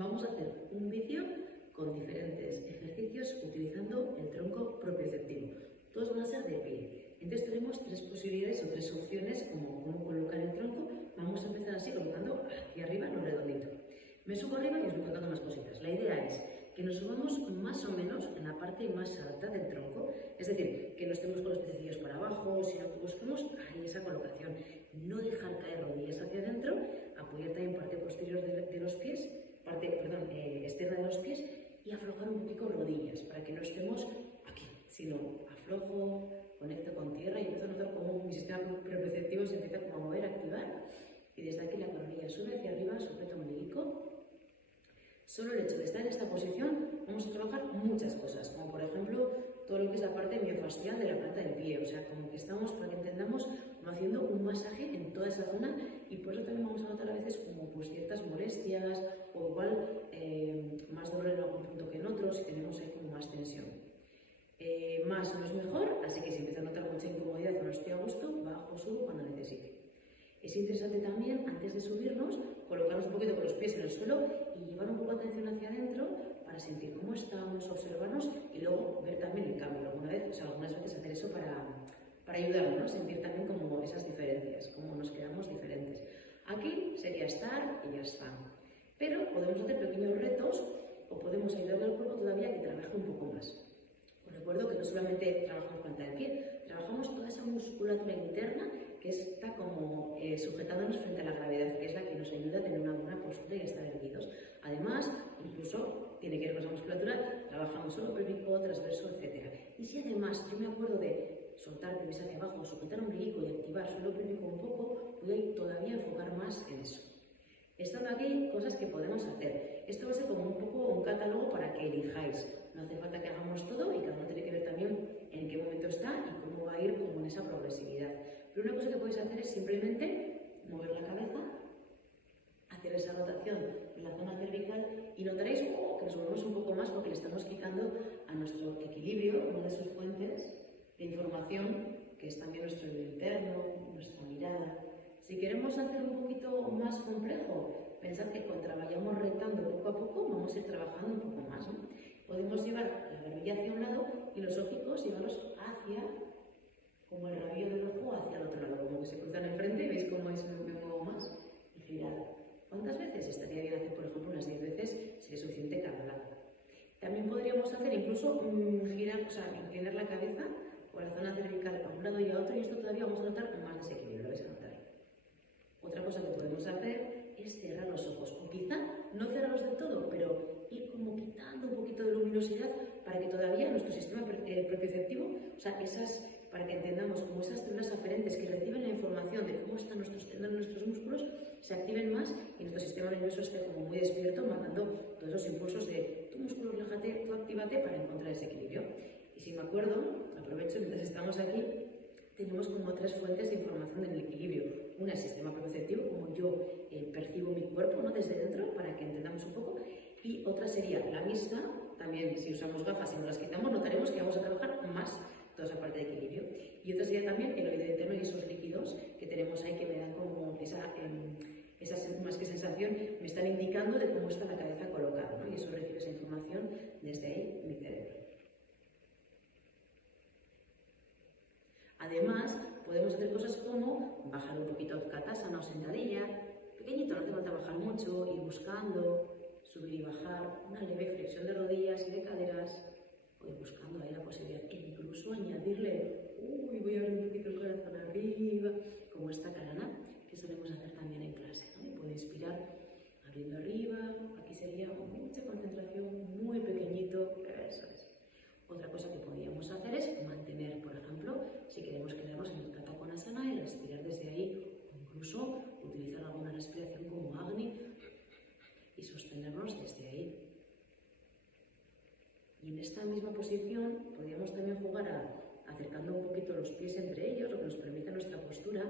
Vamos a hacer un vídeo con diferentes ejercicios utilizando el tronco propioceptivo. Todos van a ser de pie. Entonces tenemos tres posibilidades o tres opciones como cómo colocar el tronco. Vamos a empezar así colocando hacia arriba lo redondito. Me subo arriba y os voy contando más cositas. La idea es que nos subamos más o menos en la parte más alta del tronco, es decir, que no estemos con los piecillos para abajo, sino que busquemos ahí esa colocación. No dejar caer rodillas hacia adentro, apoyar también parte posterior de los pies, externa de los pies, y aflojar un poquito rodillas para que no estemos aquí, sino aflojo, conecto con tierra y empiezo a notar cómo mi sistema propioceptivo se empieza como a mover, a activar, y desde aquí la coronilla sube hacia arriba, sujeta ombligo. Solo el hecho de estar en esta posición vamos a trabajar muchas cosas, como por ejemplo todo lo que es la parte miofascial de la planta del pie, o sea, como que estamos, para que entendamos, haciendo un masaje en toda esa zona, y por eso también vamos a notar a veces como pues ciertas molestias o igual más dolor en algún punto que en otros, si tenemos ahí como más tensión. Más no es mejor, así que si empiezo a notar mucha incomodidad o no estoy a gusto, bajo o subo cuando necesite. Es interesante también, antes de subirnos, colocarnos un poquito con los pies en el suelo y llevar un poco de atención hacia adentro para sentir cómo estamos, observarnos y luego ver también el cambio. Algunas veces hacer eso para ayudarnos, ¿no? Sentir también como esas diferencias, cómo nos quedamos diferentes. Aquí sería estar y ya está. Pero podemos hacer pequeños retos o podemos ayudarle al cuerpo todavía a que trabaje un poco más. Os recuerdo que no solamente trabajamos planta del pie, trabajamos toda esa musculatura interna que está como sujetándonos frente a la gravedad, que es la que nos ayuda a tener una buena postura y estar erguidos. Además, incluso tiene que ver con esa musculatura, trabajamos suelo pélvico, transverso, etc. Y si además yo me acuerdo de soltar pelvis hacia abajo, sujetar ombligo y activar suelo pélvico un poco, voy a todavía enfocar más en eso. Estando aquí, cosas que podemos hacer. Esto va a ser como un poco un catálogo para que elijáis. No hace falta que hagamos todo y cada uno tiene que ver también en qué momento está y cómo va a ir como en esa progresividad. Pero una cosa que podéis hacer es simplemente mover la cabeza, hacer esa rotación en la zona cervical y notaréis que nos movemos un poco más porque le estamos quitando a nuestro equilibrio, una de sus fuentes de información, que es también nuestro yo interno, nuestra mirada. Si queremos hacer un poquito más complejo, pensad que cuando vayamos retando poco a poco, vamos a ir trabajando un poco más, ¿no? Podemos llevar la barbilla hacia un lado y los hocicos llevarlos hacia, como el rabillo del ojo, hacia el otro lado, como que se cruzan enfrente y veis cómo es me muevo más y girar. ¿Cuántas veces? Estaría bien hacer, por ejemplo, unas 10 veces, si es suficiente cada lado. También podríamos hacer incluso inclinar la cabeza o la zona cervical a un lado y a otro, y esto todavía vamos a notar más desequilibrio, lo vais a notar. Otra cosa que podemos hacer es cerrar los ojos, o quizá no cerrarlos del todo, pero ir como quitando un poquito de luminosidad para que todavía nuestro sistema propioceptivo, para que entendamos como esas células aferentes que reciben la información de cómo están nuestros tendones, nuestros músculos, se activen más y nuestro sistema nervioso esté como muy despierto, mandando todos esos impulsos de tu músculo, relájate, tú actívate para encontrar ese equilibrio. Y si me acuerdo, aprovecho mientras estamos aquí, tenemos como tres fuentes de información en el equilibrio. Una es el sistema propioceptivo, como yo percibo mi cuerpo, ¿no?, desde dentro, para que entendamos un poco. Y otra sería la vista. También, si usamos gafas y nos las quitamos, notaremos que vamos a trabajar más toda esa parte de equilibrio. Y otra sería también el oído interno y esos líquidos que tenemos ahí que me dan como esa más que sensación, me están indicando de cómo está la cabeza colocada, ¿no? Y eso recibe esa información desde ahí, mi cerebro. Además, podemos hacer cosas como bajar un poquito Katasana o sentadilla, pequeñito, no hace falta bajar mucho, ir buscando, subir y bajar, una leve flexión de rodillas y de caderas, o ir buscando ahí la posibilidad, e incluso añadirle, voy a abrir un poquito el corazón arriba, como esta karana, que solemos hacer también en clase, ¿no? Y puedo inspirar abriendo arriba, aquí sería mucha concentración, muy pequeñito, eso es. Otra cosa que podríamos hacer es mantener, por ejemplo, si queremos quedarnos en el Tata Konasana y respirar desde ahí, o incluso utilizar alguna respiración como Agni y sostenernos desde ahí. Y en esta misma posición podríamos también jugar acercando un poquito los pies entre ellos, lo que nos permite nuestra postura,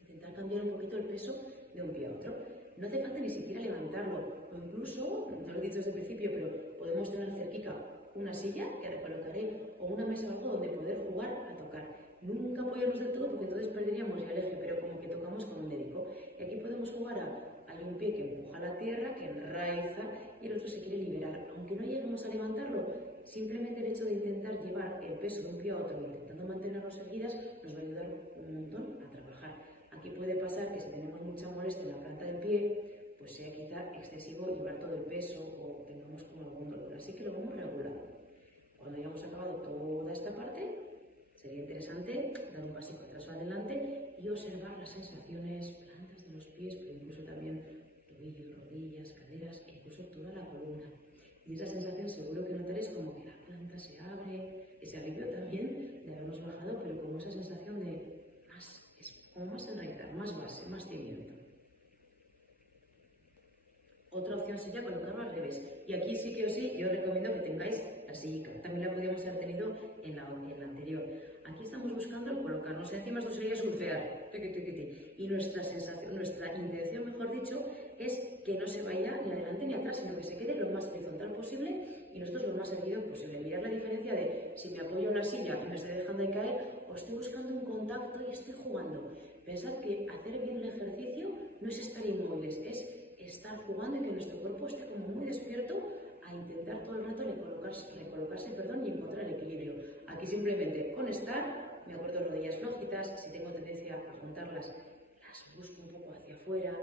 intentar cambiar un poquito el peso de un pie a otro. No hace falta ni siquiera levantarlo, o incluso, no lo he dicho desde el principio, pero podemos tener cerquita una silla que recolocaré o una mesa o algo donde poder jugar a tocar. Nunca apoyarnos del todo porque entonces perderíamos el eje, pero como que tocamos con un médico. Y aquí podemos jugar hay un pie que empuja la tierra, que enraiza y el otro se quiere liberar. Aunque no lleguemos a levantarlo, simplemente el hecho de intentar llevar el peso de un pie a otro, intentando mantenernos erguidas, nos va a ayudar un montón a trabajar. Aquí puede pasar que si tenemos mucha molestia en la planta del pie, pues sea quizá excesivo llevar todo el peso o tengamos como algún dolor. Así que lo vamos regulando. Cuando hayamos acabado toda esta parte, sería interesante dar un pasito atrás o adelante y observar las sensaciones, plantas de los pies, pero incluso también tobillos, rodillas, caderas e incluso toda la columna. Y esa sensación seguro que notaréis como que la planta se abre, ese alivio también de habernos bajado, pero como esa sensación de como más enraizar, más base, más cimiento. Otra opción sería colocarlo al revés. Y aquí sí que os sí, yo os recomiendo que tengáis la sillica. También la podríamos haber tenido en la anterior. Aquí estamos buscando el colocarnos encima, esto sería surfear. Y nuestra sensación, nuestra intención, mejor dicho, es que no se vaya ni adelante ni atrás, sino que se quede lo más horizontal posible y nosotros lo más erguido posible. Mirar la diferencia de si me apoyo en la silla y me estoy dejando de caer o estoy buscando un contacto y estoy jugando. Pensad que hacer bien el ejercicio no es estar inmóviles, es estar jugando y que nuestro cuerpo esté como muy despierto a intentar todo el rato recolocarse y encontrar el equilibrio. Aquí simplemente con estar, me acuerdo de rodillas flojitas, si tengo tendencia a juntarlas, las busco un poco hacia afuera,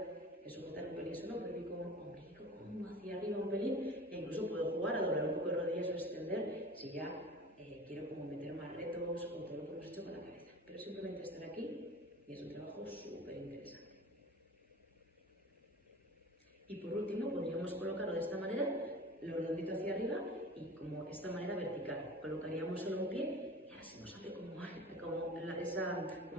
el sujetar un pelín solo pélvico, ombligo como hacia arriba un pelín, e incluso puedo jugar a doblar un poco de rodillas o extender si ya quiero como meter más retos o todo lo que hemos hecho con la cabeza. Pero simplemente estar aquí y es un trabajo súper interesante. Y por último, podríamos colocarlo de esta manera, lo redondito hacia arriba y como esta manera vertical. Colocaríamos solo un pie y ahora se nos hace como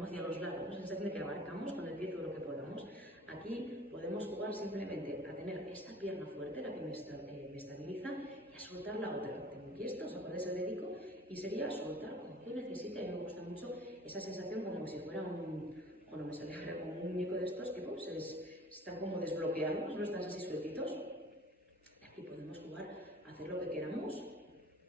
hacia los lados, la sensación de que abarcamos con el pie todo lo que podamos. Aquí podemos jugar simplemente a tener esta pierna fuerte, la que me estabiliza, y a soltar la otra. Tengo aquí esto, os acordáis el dedico, y sería soltar como yo necesite. A mí me gusta mucho esa sensación como si fuera cuando me sale ahora como un muñeco de estos que están como desbloqueados, no están así sueltitos. Aquí podemos jugar a hacer lo que queramos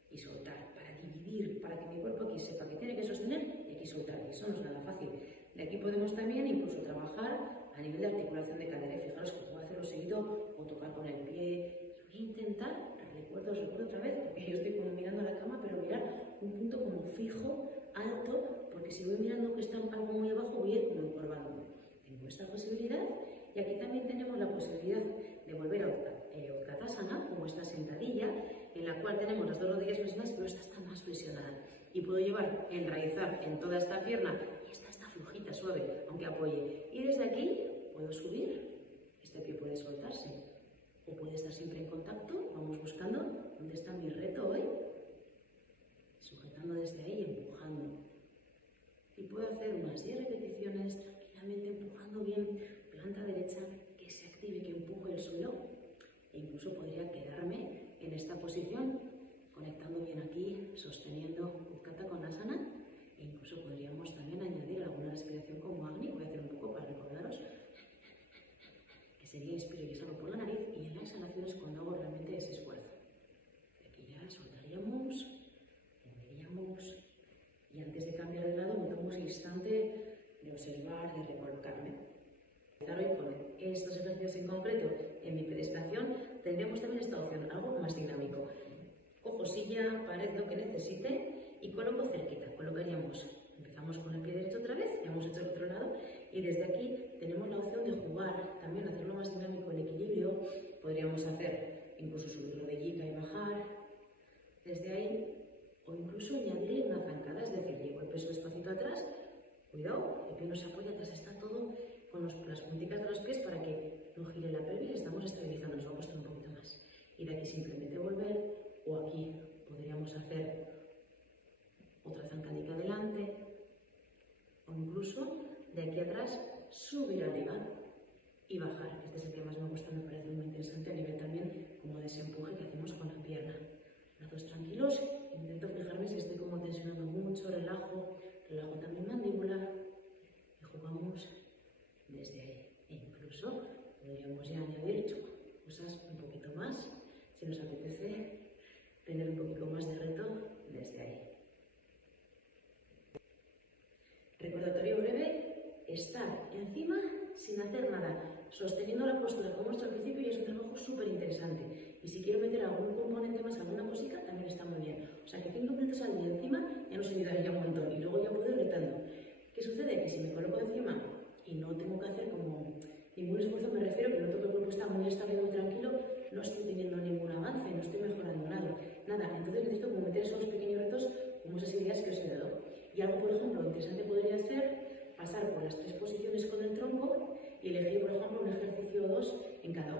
y soltar, para dividir, para que mi cuerpo aquí sepa que tiene que sostener y aquí soltar. Y eso no es nada fácil. De aquí podemos también incluso trabajar a nivel de articulación de cadera. Fijaros que puedo hacerlo seguido o tocar con el pie. Voy a intentar, os recuerdo otra vez, porque yo estoy como mirando a la cama, pero mirar un punto como fijo, alto, porque si voy mirando que está algo muy abajo, voy a ir como encorvando. Tengo esta posibilidad y aquí también tenemos la posibilidad de volver a Utkatasana, como esta sentadilla, en la cual tenemos las dos rodillas flexionadas, pero esta está más flexionada. Y puedo enraizar en toda esta pierna, y esta está flojita, suave, aunque apoye. Y desde aquí puedo subir, este pie puede soltarse, o puede estar siempre en contacto. Vamos buscando dónde está mi reto hoy, sujetando desde ahí y empujando. Y puedo hacer unas 10 repeticiones tranquilamente, empujando bien, planta derecha, que se active, que empuje el suelo. E incluso podría quedarme en esta posición, conectando bien aquí, sosteniendo Utthata Konasana. E incluso podríamos también añadir alguna respiración como Agni. Voy a hacer un poco para recordaros, que sería inspiro y exhalo por la nariz, y en la exhalación es cuando hago realmente ese esfuerzo. Aquí ya soltaríamos, moveríamos, y antes de cambiar de lado me tomo ese instante de observar, de recolocarme. Hoy con estos ejercicios en concreto en mi pedestación tendríamos también esta opción, algo más dinámico. Cojo silla, pared, lo que necesite y coloco cerquita. Empezamos con el pie derecho otra vez, ya hemos hecho el otro lado, y desde aquí tenemos la opción de jugar, también hacerlo más dinámico, el equilibrio. Podríamos hacer incluso subir rodillica y bajar desde ahí, o incluso añadirle una zancada, es decir, llevo el peso despacito atrás, cuidado, el pie no se apoya atrás, está todo con las punticas de los pies para que no gire la pelvis y estamos estabilizando, nos va a costar un poquito más. Y de aquí simplemente volver, o aquí podríamos hacer otra zancadita adelante, o incluso de aquí atrás subir arriba y bajar. Este es el que más me gusta, me parece muy interesante a nivel también como de ese empuje que hacemos con la pierna. Brazos tranquilos, intento fijarme si estoy como tensionando mucho, relajo también mandíbula y jugamos desde ahí. E incluso podríamos ya añadir cosas un poquito más, si nos apetece tener un poquito más de reto desde ahí. Recordatorio breve, estar encima sin hacer nada, sosteniendo la postura como hemos hecho al principio, y es un trabajo súper interesante. Y si quieres si me coloco encima y no tengo que hacer como ningún esfuerzo, me refiero que noto que el cuerpo está muy estable, muy tranquilo, no estoy teniendo ningún avance, no estoy mejorando nada. Entonces necesito como meter esos pequeños retos, como esas ideas que os he dado. Y algo, por ejemplo, interesante podría ser pasar por las 3 posiciones con el tronco y elegir, por ejemplo, un ejercicio o 2 en cada